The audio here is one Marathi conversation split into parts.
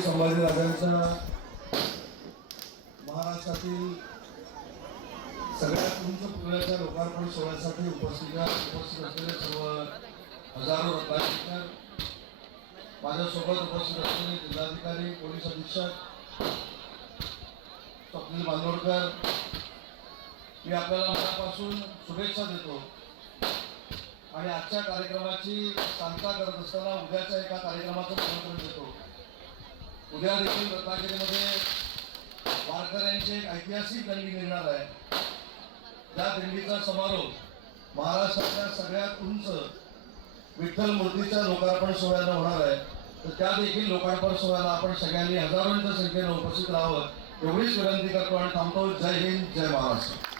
छत्रपती संभाजीराजांच्या महाराष्ट्रातील सगळ्यात उंच पुतळ्याच्या लोकार्पण सोहळ्यासाठी उपस्थित उपस्थित असलेले सर्व हजारो रत्नाधिकार माझ्यासोबत उपस्थित असलेले जिल्हाधिकारी पोलीस अधीक्षक स्वप्नील बांदोडकर मी आपल्याला मनापासून शुभेच्छा देतो. आणि आजच्या कार्यक्रमाची सांगता करत असताना उद्याच्या एका कार्यक्रमाचं निमंत्रण देतो. उद्या देखील रत्नागिरीमध्ये वारकऱ्यांची एक ऐतिहासिक दिंडी निघणार आहे. त्या दिंडीचा समारोप महाराष्ट्राच्या सगळ्यात उंच विठ्ठल मूर्तीच्या लोकार्पण सोहळ्याला होणार आहे. तर त्या देखील लोकार्पण सोहळ्याला आपण सगळ्यांनी हजारोंच्या संख्येनं उपस्थित राहावं एवढीच विनंती करतो आणि थांबतो. जय हिंद जय महाराष्ट्र.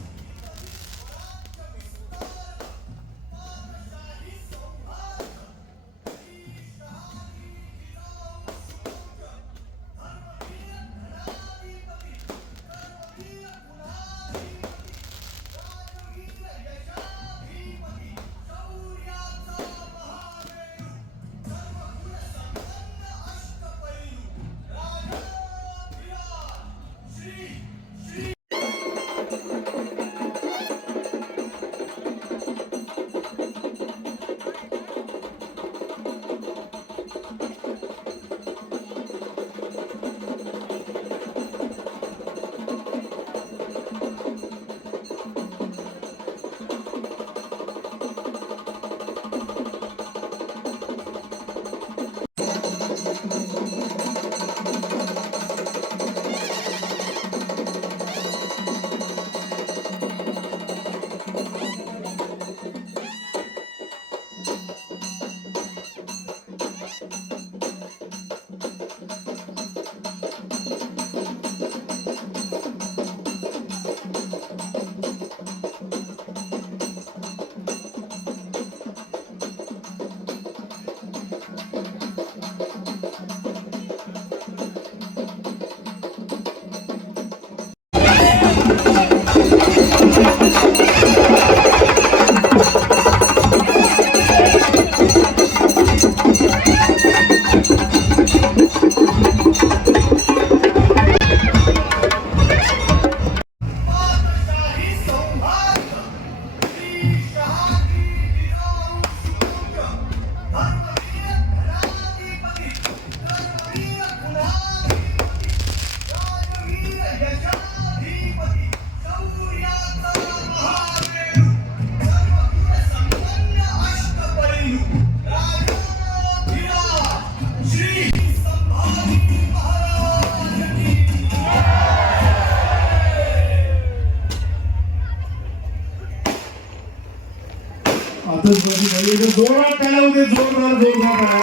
आतषबाजी झाली तर जोरात त्याला उद्या जोरदार जोरदार करा.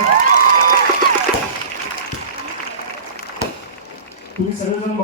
तुम्ही सर्वजण